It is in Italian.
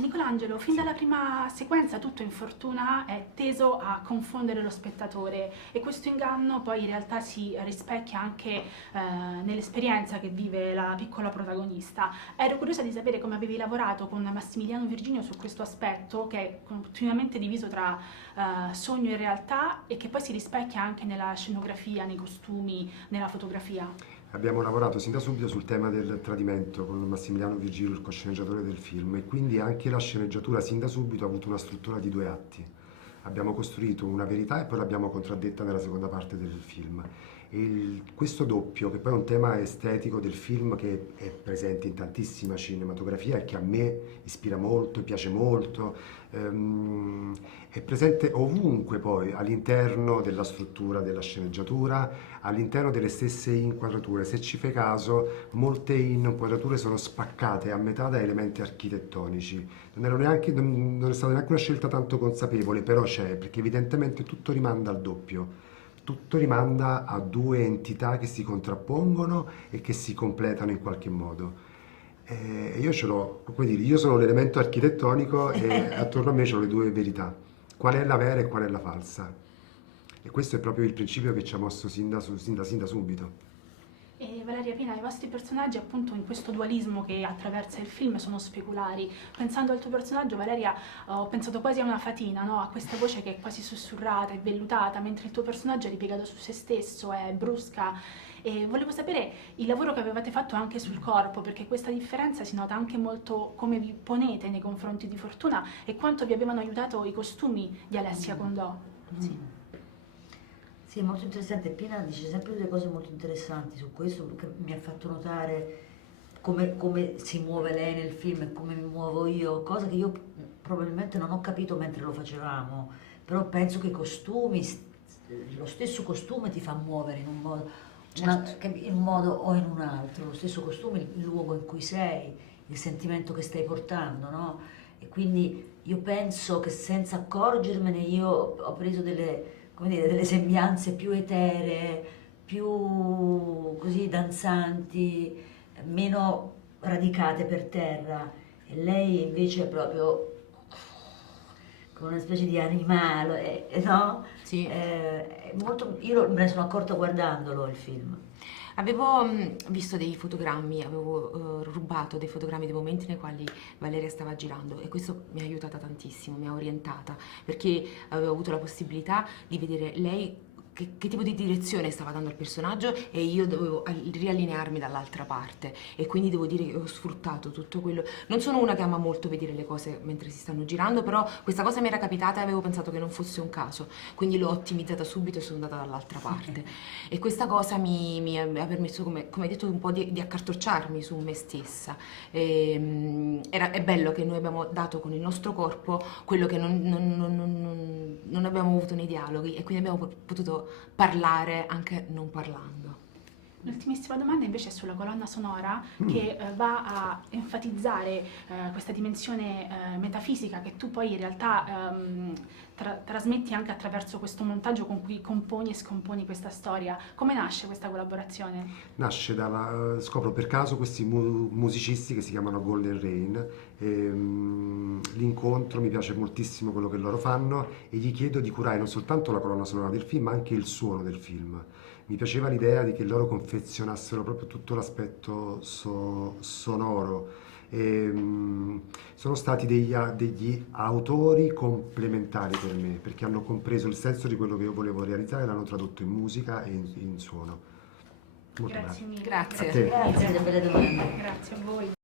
Nicolangelo, fin dalla prima sequenza tutto in Fortuna è teso a confondere lo spettatore e questo inganno poi in realtà si rispecchia anche nell'esperienza che vive la piccola protagonista. Ero curiosa di sapere come avevi lavorato con Massimiliano Virginio su questo aspetto che è continuamente diviso tra sogno e realtà e che poi si rispecchia anche nella scenografia, nei costumi, nella fotografia. Abbiamo lavorato sin da subito sul tema del tradimento con Massimiliano Virgilio, il co-sceneggiatore del film, e quindi anche la sceneggiatura sin da subito ha avuto una struttura di 2 atti. Abbiamo costruito una verità e poi l'abbiamo contraddetta nella seconda parte del film. E questo doppio, che poi è un tema estetico del film che è presente in tantissima cinematografia e che a me ispira molto, piace molto, è presente ovunque poi all'interno della struttura della sceneggiatura, all'interno delle stesse inquadrature. Se ci fai caso, molte inquadrature sono spaccate a metà da elementi architettonici. Non è stata neanche una scelta tanto consapevole, però c'è, perché evidentemente tutto rimanda al doppio. Tutto rimanda a due entità che si contrappongono e che si completano in qualche modo. Io ce l'ho, come dire, io sono l'elemento architettonico e attorno a me c'ho le due verità. Qual è la vera e qual è la falsa? E questo è proprio il principio che ci ha mosso sin da subito. E Valeria Pina, i vostri personaggi appunto in questo dualismo che attraversa il film sono speculari. Pensando al tuo personaggio, Valeria, ho pensato quasi a una fatina, no? A questa voce che è quasi sussurrata e vellutata, mentre il tuo personaggio è ripiegato su se stesso, è brusca. E volevo sapere il lavoro che avevate fatto anche sul corpo, perché questa differenza si nota anche molto come vi ponete nei confronti di Fortuna e quanto vi avevano aiutato i costumi di Alessia Condò. Sì. Sì, è molto interessante. Pina dice sempre delle cose molto interessanti su questo, perché mi ha fatto notare come si muove lei nel film e come mi muovo io, cosa che io probabilmente non ho capito mentre lo facevamo, però penso che i costumi, lo stesso costume ti fa muovere in un modo, in un modo o in un altro, lo stesso costume, il luogo in cui sei, il sentimento che stai portando, no? E quindi io penso che senza accorgermene io ho preso delle, come dire, delle sembianze più eteree, più così danzanti, meno radicate per terra. E lei invece è proprio come una specie di animale, no? Sì. È molto, io me ne sono accorta guardandolo il film. Avevo visto dei fotogrammi, avevo rubato dei fotogrammi dei momenti nei quali Valeria stava girando e questo mi ha aiutata tantissimo, mi ha orientata perché avevo avuto la possibilità di vedere lei che tipo di direzione stava dando al personaggio e io dovevo riallinearmi dall'altra parte e quindi devo dire che ho sfruttato tutto quello. Non sono una che ama molto vedere le cose mentre si stanno girando, però questa cosa mi era capitata e avevo pensato che non fosse un caso, quindi l'ho ottimizzata subito e sono andata dall'altra parte. E questa cosa mi ha permesso, come hai detto, un po' di accartocciarmi su me stessa. È bello che noi abbiamo dato con il nostro corpo quello che non abbiamo avuto nei dialoghi e quindi abbiamo potuto parlare anche non parlando. L'ultimissima domanda invece è sulla colonna sonora che va a enfatizzare questa dimensione metafisica che tu poi in realtà trasmetti anche attraverso questo montaggio con cui componi e scomponi questa storia. Come nasce questa collaborazione? Nasce scopro per caso questi musicisti che si chiamano Golden Rain. L'incontro, mi piace moltissimo quello che loro fanno e gli chiedo di curare non soltanto la colonna sonora del film ma anche il suono del film. Mi piaceva l'idea di che loro confezionassero proprio tutto l'aspetto sonoro. Sono stati degli autori complementari per me perché hanno compreso il senso di quello che io volevo realizzare e l'hanno tradotto in musica e in suono. Molto Grazie bello. mille. Grazie. A te. Grazie delle belle domande. Grazie a voi.